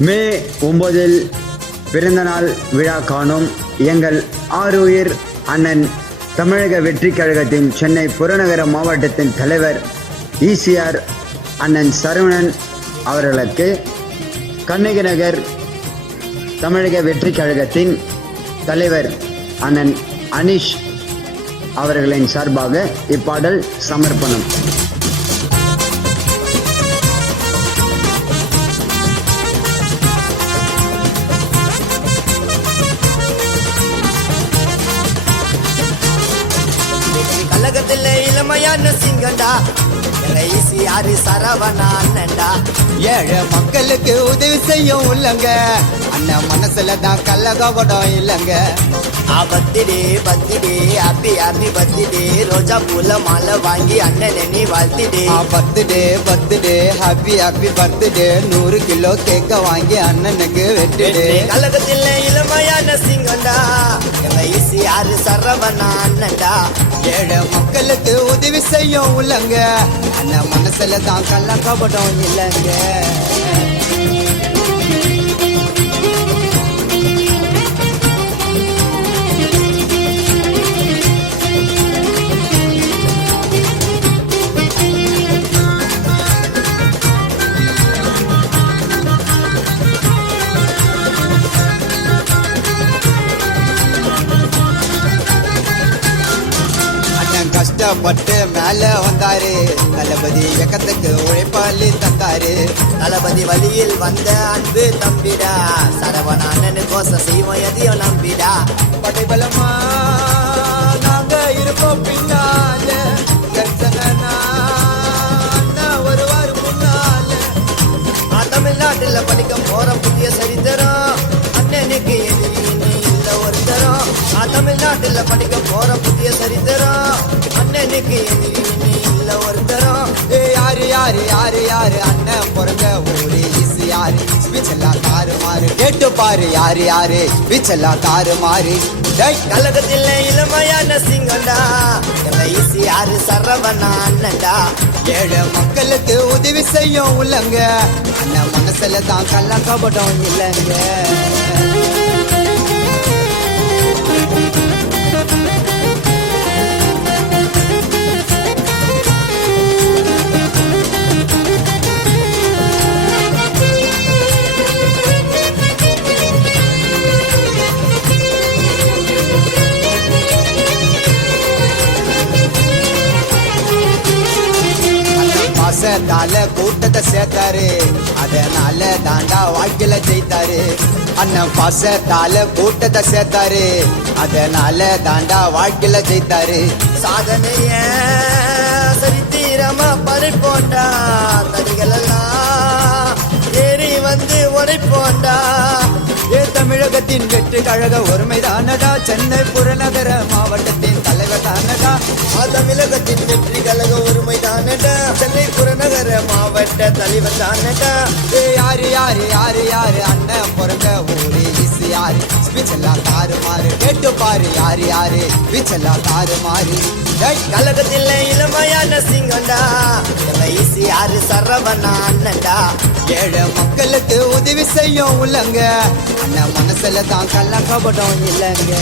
மே ஒன்பதில் பிறந்தநாள் விழா காணும் எங்கள் ஆருயிர் அண்ணன் தமிழக வெற்றி கழகத்தின் சென்னை புறநகர மாவட்டத்தின் தலைவர் ஈசிஆர் அண்ணன் சரவணன் அவர்களுக்கு கண்ணகி நகர் தமிழக வெற்றி கழகத்தின் தலைவர் அண்ணன் அனிஷ் அவர்களின் சார்பாக இப்பாடல் சமர்ப்பணம். கழகத்துல இளமையான சிங்கண்டா. எங்க ஈசியாரு சரவணா அண்ணன்டா ஏழை மக்களுக்கு உதவி செய்யும் உள்ளங்க. அண்ணன் மனசுல தான் கள்ளகபடம் இல்லங்க. பத்திடே பத்திடே ஹாப்பி ஹாப்பி பத்திடே ரோஜா பூல மாலை வாங்கி அண்ணனை நீ வாழ்த்திடே. Birthday birthday happy happy birthday நூறு கிலோ கேக்க வாங்கி அண்ணனுக்கு வெட்டுடு. கழகத்துல இளமையான சிங்கண்டா. எங்க ஈசியாரு சரவணா அண்ணன்டா ஏழை மக்களுக்கு உதவி செய்யும் உள்ளங்க. அந்த மனசுல தான் கள்ளகபடம் இல்லைங்க. கஷ்டப்பட்டு மேல வந்தாரு. தளபதி இயக்கத்துக்கு உழைப்பாளி தந்தாரு. தளபதி வழியில் வந்த அன்பு தம்பிடா. சரவண அண்ணனு கோச செய்வோம் எதையும் நம்பிடா. படைபலமா நாங்க இருப்போம் பின்னால. கர்சனா வருவார் முன்னால. தமிழ்நாட்டுல படிக்க போற புதிய சரித்திரம். அண்ணனுக்கு எதிரி இனி இல்ல ஒருத்தரம். நான் தமிழ்நாட்டுல படிக்க போற புதிய சரித்திரம். அண்ணனுக்கு எதிரி இல்ல ஒருத்தரம். யாரு யாரு யாரு யாரு? அண்ணன் பிறந்த ஊரு இசு யாரு? ஸ்பீச்செல்லாம் தாறு மாறு. கேட்டு பாரு யாரு யாரு? ஸ்பீச்செல்லாம் தாறு மாறு. டேய், கழகத்தில் இளமையான சிங்கண்டா இசு யாரு? சரவணா அண்ணன்டா. ஏழு மக்களுக்கு உதவி செய்யும் உள்ளங்க. அண்ணன் மனசுல தான் கள்ளக்கபடம் இல்லைங்க. பாசத்தால கூட்டத்தை சேர்த்தாரு. அதனால தாண்டா வாழ்க்கையில ஜெயித்தாரு. அண்ணன் பாசத்தால கூட்டத்தை சேர்த்தாரு. அதனால தாண்டா வாழ்க்கையில ஜெயித்தாரு. சாதனைய சரித்திரமா பறிப்போண்டா. தடிகள் எல்லாம் ஏறி வந்து உடைப்போண்டா. ஏ தமிழகத்தின் வெற்றி கழக ஒருமை தானடா சென்னை புறநகர மாவட்டத்தின் தலைவர் தானடா தமிழகத்தின் வெற்றி கழக ஒருமை தானடா சென்னை புறநகர மாவட்ட தலைவர் தானடா ஏ யாரு யாரு யாரு யாரு? அண்ணன் பிறந்த ஊரு இசு யாரு ஸ்பீச் எல்லாம் தாறு மாறு கேட்டு பாரு யாரு யாரு? ஸ்பீச்செல்லாம் தாறு மாறு டேய், இளமையான சிங்கண்டா எங்க யாரு சரவணா அண்ணன்டா. ஏழை மக்களுக்கு உதவி செய்யும் உள்ளங்க. அண்ணன் மனசுல தான் கள்ளக்கபடம் இல்லைங்க.